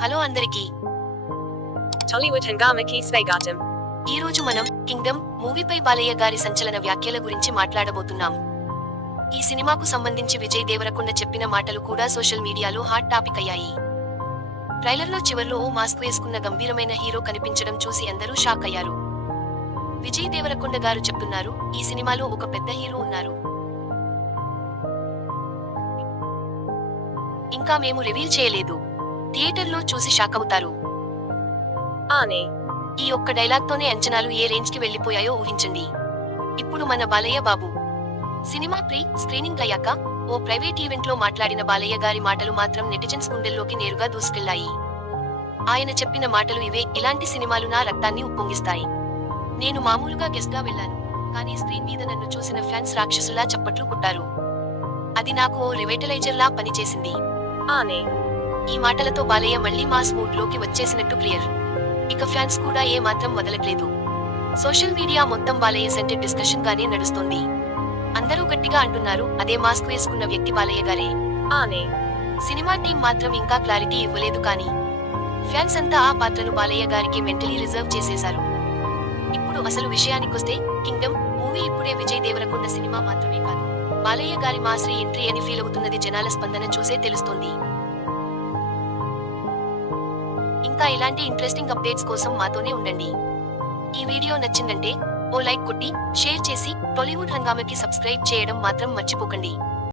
Hello అందరికీ, టాలీవుడ్ హంగామాకి స్వాగతం. ఈ రోజు మనం కింగ్డమ్ మూవీపై బాలయ్య గారి సంచలన వ్యాఖ్యల గురించి మాట్లాడబోతున్నాం. ఈ సినిమాకు సంబంధించి విజయ్ దేవరకొండ చెప్పిన మాటలు కూడా సోషల్ మీడియాలో హాట్ టాపిక్ అయ్యాయి. ట్రైలర్లో చివర్లో ఓ మాస్క్ వేసుకున్న గంభీరమైన హీరో కనిపించడం చూసి అందరూ షాక్ అయ్యారు. విజయ్ దేవరకొండ గారు చెప్తున్నారు, ఈ సినిమాలో ఒక పెద్ద హీరో ఉన్నారు. ఇంకా మేము రివీల్ చేయలేదు. థియేటర్లో చూసి షాక్ అవుతారు. ఆనే ఈ ఒక్క డైలాగ్తోనే అంచనాలు ఏ రేంజ్కి వెళ్లిపోయాయో ఊహించండి. ఇప్పుడు మన Balayya Babu cinema pre screening అయ్యాక ఓ ప్రైవేట్ ఈవెంట్లో మాట్లాడిన బాలయ్య గారి మాటలు మాత్రం నెటిజన్స్ గుండెల్లోకి నేరుగా దూసుకెళ్లాయి. ఆయన చెప్పిన మాటలు ఇవే, ఇలాంటి సినిమాలు నా రక్తాన్ని ఉప్పొంగిస్తాయి. నేను మామూలుగా గెస్ట్గా వెళ్ళాను, కానీ స్క్రీన్ మీద నన్ను చూసిన ఫ్యాన్స్ రాక్షసుల్లా చప్పట్లు కొట్టారు. అది నాకు ఓ రివైటలైజర్లా పనిచేసింది. ఆనే ఈ మాటలతో బాలయ్య మళ్లీ మాస్ మూడ్ లోకి వచ్చేసినట్టు క్లియర్. ఇక ఫ్యాన్స్ కూడా ఏ మాత్రం వదలట్లేదు. సోషల్ మీడియా మొత్తం బాలయ్య సెంటెడ్ డిస్కషన్ గానే నడుస్తోంది. అందరూ గట్టిగా అంటున్నారు, అదే మాస్క్ వేసుకున్న వ్యక్తి బాలయ్య గారే. ఆనే సినిమా టీం మాత్రం ఇంకా క్లారిటీ ఇవ్వలేదు, కానీ ఫ్యాన్స్ అంతా ఆ పాత్రను బాలయ్య గారికి మెంటలీ రిజర్వ్ చేసేశారు. ఇప్పుడు అసలు విషయానికొస్తే, కింగ్డమ్ మూవీ ఇప్పుడే విజయ్ దేవరకొండ సినిమా మాత్రమే కాదు, బాలయ్య గారి మాస్ రీ ఎంట్రీ అని ఫీల్ అవుతున్నది జనాల స్పందన చూసే తెలుస్తోంది. ఇంకా ఇలాంటి ఇంట్రెస్టింగ్ అప్డేట్స్ కోసం మాతోనే ఉండండి. ఈ వీడియో నచ్చిందంటే ఓ లైక్ కొట్టి షేర్ చేసి టాలీవుడ్ హంగామాకి సబ్స్క్రైబ్ చేయడం మాత్రం మర్చిపోకండి.